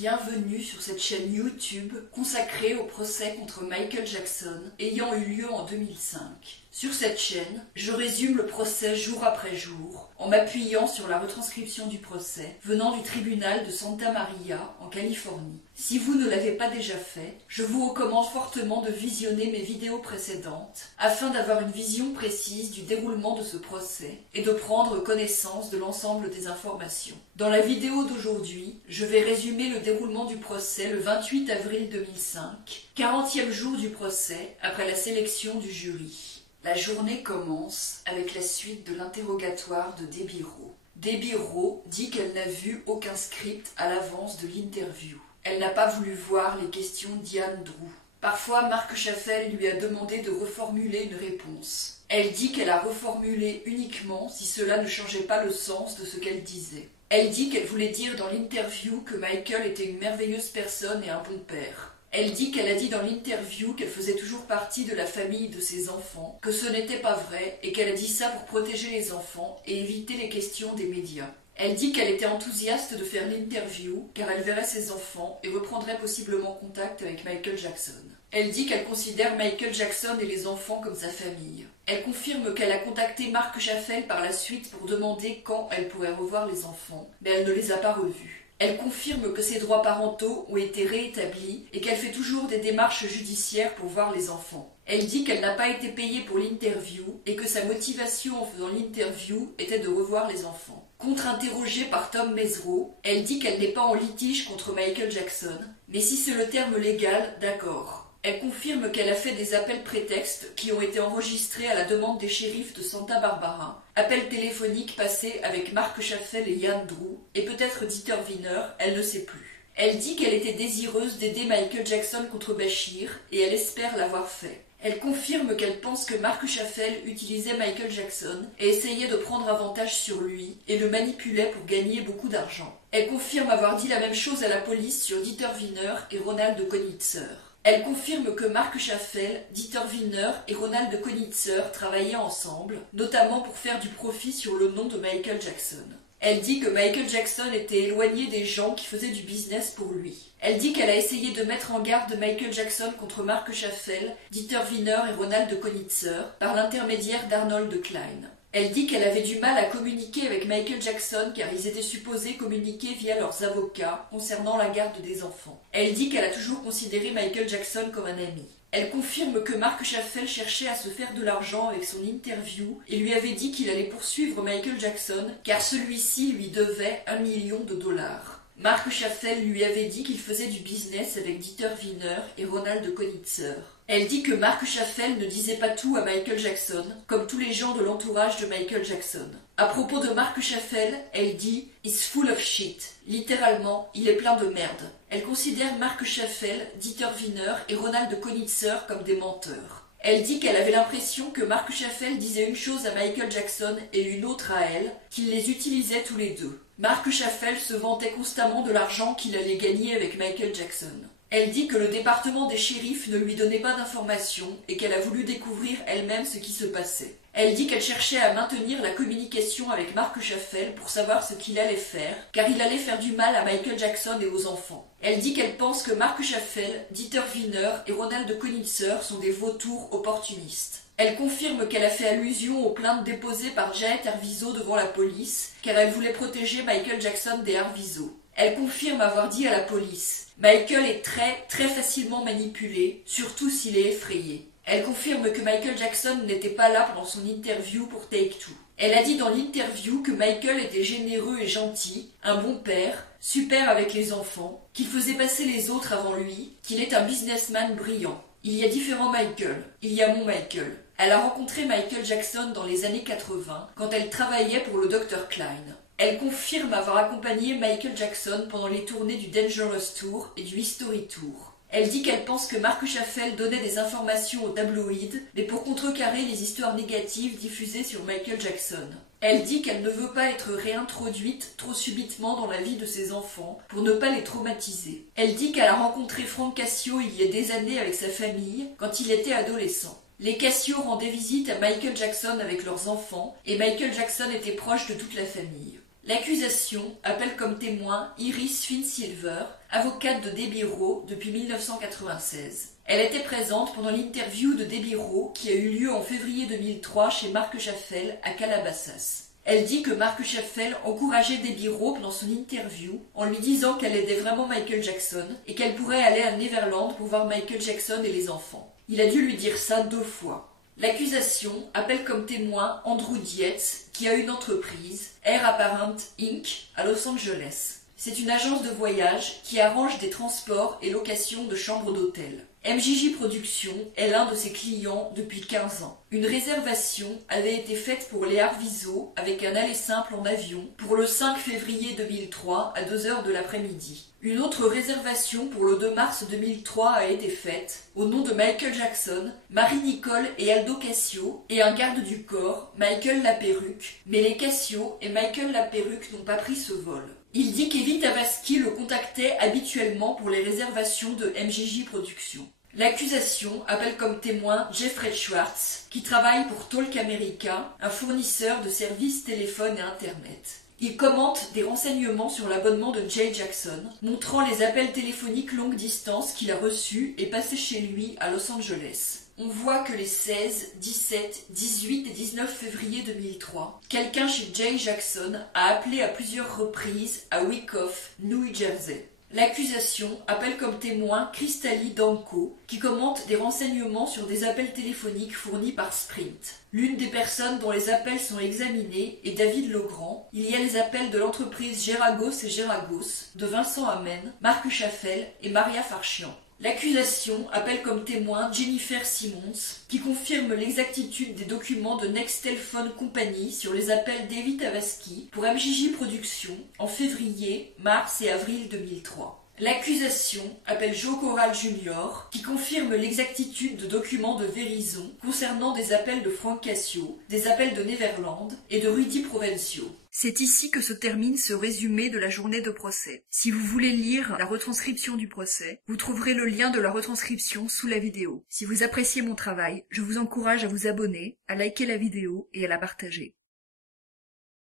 Bienvenue sur cette chaîne YouTube consacrée au procès contre Michael Jackson ayant eu lieu en 2005. Sur cette chaîne, je résume le procès jour après jour en m'appuyant sur la retranscription du procès venant du tribunal de Santa Maria en Californie. Si vous ne l'avez pas déjà fait, je vous recommande fortement de visionner mes vidéos précédentes afin d'avoir une vision précise du déroulement de ce procès et de prendre connaissance de l'ensemble des informations. Dans la vidéo d'aujourd'hui, je vais résumer le déroulement du procès le 28 avril 2005, 40e jour du procès après la sélection du jury. La journée commence avec la suite de l'interrogatoire de Debbie Rowe. Debbie Rowe dit qu'elle n'a vu aucun script à l'avance de l'interview. Elle n'a pas voulu voir les questions d'Ian Drew. Parfois, Marc Chaffel lui a demandé de reformuler une réponse. Elle dit qu'elle a reformulé uniquement si cela ne changeait pas le sens de ce qu'elle disait. Elle dit qu'elle voulait dire dans l'interview que Michael était une merveilleuse personne et un bon père. Elle dit qu'elle a dit dans l'interview qu'elle faisait toujours partie de la famille de ses enfants, que ce n'était pas vrai et qu'elle a dit ça pour protéger les enfants et éviter les questions des médias. Elle dit qu'elle était enthousiaste de faire l'interview car elle verrait ses enfants et reprendrait possiblement contact avec Michael Jackson. Elle dit qu'elle considère Michael Jackson et les enfants comme sa famille. Elle confirme qu'elle a contacté Marc Chaffel par la suite pour demander quand elle pourrait revoir les enfants, mais elle ne les a pas revus. Elle confirme que ses droits parentaux ont été réétablis et qu'elle fait toujours des démarches judiciaires pour voir les enfants. Elle dit qu'elle n'a pas été payée pour l'interview et que sa motivation en faisant l'interview était de revoir les enfants. Contre-interrogée par Tom Mesereau, elle dit qu'elle n'est pas en litige contre Michael Jackson, mais si c'est le terme légal, d'accord. Elle confirme qu'elle a fait des appels prétextes qui ont été enregistrés à la demande des shérifs de Santa Barbara, appels téléphoniques passés avec Marc Chaffel et Ian Drew, et peut-être Dieter Wiener, elle ne sait plus. Elle dit qu'elle était désireuse d'aider Michael Jackson contre Bashir, et elle espère l'avoir fait. Elle confirme qu'elle pense que Marc Chaffel utilisait Michael Jackson et essayait de prendre avantage sur lui et le manipulait pour gagner beaucoup d'argent. Elle confirme avoir dit la même chose à la police sur Dieter Wiener et Ronald Konitzer. Elle confirme que Marc Chaffel, Dieter Wiener et Ronald Konitzer travaillaient ensemble, notamment pour faire du profit sur le nom de Michael Jackson. Elle dit que Michael Jackson était éloigné des gens qui faisaient du business pour lui. Elle dit qu'elle a essayé de mettre en garde Michael Jackson contre Marc Chaffel, Dieter Wiener et Ronald Konitzer par l'intermédiaire d'Arnold Klein. Elle dit qu'elle avait du mal à communiquer avec Michael Jackson car ils étaient supposés communiquer via leurs avocats concernant la garde des enfants. Elle dit qu'elle a toujours considéré Michael Jackson comme un ami. Elle confirme que Marc Chaffel cherchait à se faire de l'argent avec son interview et lui avait dit qu'il allait poursuivre Michael Jackson car celui-ci lui devait $1 million. Marc Chaffel lui avait dit qu'il faisait du business avec Dieter Wiener et Ronald Konitzer. Elle dit que Marc Chaffel ne disait pas tout à Michael Jackson, comme tous les gens de l'entourage de Michael Jackson. À propos de Marc Chaffel, elle dit « He's full of shit ». Littéralement, il est plein de merde. Elle considère Marc Chaffel, Dieter Wiener et Ronald Konitzer comme des menteurs. Elle dit qu'elle avait l'impression que Marc Chaffel disait une chose à Michael Jackson et une autre à elle, qu'il les utilisait tous les deux. Marc Chaffel se vantait constamment de l'argent qu'il allait gagner avec Michael Jackson. Elle dit que le département des shérifs ne lui donnait pas d'informations et qu'elle a voulu découvrir elle-même ce qui se passait. Elle dit qu'elle cherchait à maintenir la communication avec Marc Chaffel pour savoir ce qu'il allait faire, car il allait faire du mal à Michael Jackson et aux enfants. Elle dit qu'elle pense que Marc Chaffel, Dieter Wiener et Ronald Konitzer sont des vautours opportunistes. Elle confirme qu'elle a fait allusion aux plaintes déposées par Janet Arvizo devant la police, car elle voulait protéger Michael Jackson des Arvizo. Elle confirme avoir dit à la police « Michael est très facilement manipulé, surtout s'il est effrayé ». Elle confirme que Michael Jackson n'était pas là pendant son interview pour Take-Two. Elle a dit dans l'interview que Michael était généreux et gentil, un bon père, super avec les enfants, qu'il faisait passer les autres avant lui, qu'il est un businessman brillant. Il y a différents Michael, il y a mon Michael. Elle a rencontré Michael Jackson dans les années 80, quand elle travaillait pour le Dr. Klein. Elle confirme avoir accompagné Michael Jackson pendant les tournées du Dangerous Tour et du History Tour. Elle dit qu'elle pense que Marc Chaffel donnait des informations aux tabloïds, mais pour contrecarrer les histoires négatives diffusées sur Michael Jackson. Elle dit qu'elle ne veut pas être réintroduite trop subitement dans la vie de ses enfants pour ne pas les traumatiser. Elle dit qu'elle a rencontré Frank Cassio il y a des années avec sa famille quand il était adolescent. Les Cassio rendaient visite à Michael Jackson avec leurs enfants et Michael Jackson était proche de toute la famille. L'accusation appelle comme témoin Iris Finsilver, avocate de Debbie Rowe depuis 1996. Elle était présente pendant l'interview de Debbie Rowe qui a eu lieu en février 2003 chez Mark Schaffel à Calabasas. Elle dit que Mark Schaffel encourageait Debbie Rowe dans son interview en lui disant qu'elle aidait vraiment Michael Jackson et qu'elle pourrait aller à Neverland pour voir Michael Jackson et les enfants. Il a dû lui dire ça 2 fois. L'accusation appelle comme témoin Andrew Dietz, qui a une entreprise, Air Apparent Inc., à Los Angeles. C'est une agence de voyage qui arrange des transports et locations de chambres d'hôtel. MJJ Productions est l'un de ses clients depuis 15 ans. Une réservation avait été faite pour Léa Arvizo avec un aller simple en avion pour le 5 février 2003 à 2 h de l'après-midi. Une autre réservation pour le 2 mars 2003 a été faite au nom de Michael Jackson, Marie-Nicole et Aldo Cassio et un garde du corps, Michael Laperruque, mais les Cassio et Michael Laperruque n'ont pas pris ce vol. Il dit qu'Evie Tavaski le contactait habituellement pour les réservations de MJJ Productions. L'accusation appelle comme témoin Jeffrey Schwartz, qui travaille pour Talk America, un fournisseur de services téléphone et internet. Il commente des renseignements sur l'abonnement de Jay Jackson, montrant les appels téléphoniques longue distance qu'il a reçus et passés chez lui à Los Angeles. On voit que les 16, 17, 18 et 19 février 2003, quelqu'un chez Jay Jackson a appelé à plusieurs reprises à Wyckoff, New Jersey. L'accusation appelle comme témoin Crystallie Danko, qui commente des renseignements sur des appels téléphoniques fournis par Sprint. L'une des personnes dont les appels sont examinés est David Legrand. Il y a les appels de l'entreprise Geragos et Geragos, de Vincent Amen, Mark Schaffel et Maria Farchian. L'accusation appelle comme témoin Jennifer Simmons, qui confirme l'exactitude des documents de Next Telephone Company sur les appels d'Evie Tavaski pour MJJ Productions en février, mars et avril 2003. L'accusation appelle Joe Corral Jr., qui confirme l'exactitude de documents de Verizon concernant des appels de Frank Cassio, des appels de Neverland et de Rudy Provencio. C'est ici que se termine ce résumé de la journée de procès. Si vous voulez lire la retranscription du procès, vous trouverez le lien de la retranscription sous la vidéo. Si vous appréciez mon travail, je vous encourage à vous abonner, à liker la vidéo et à la partager.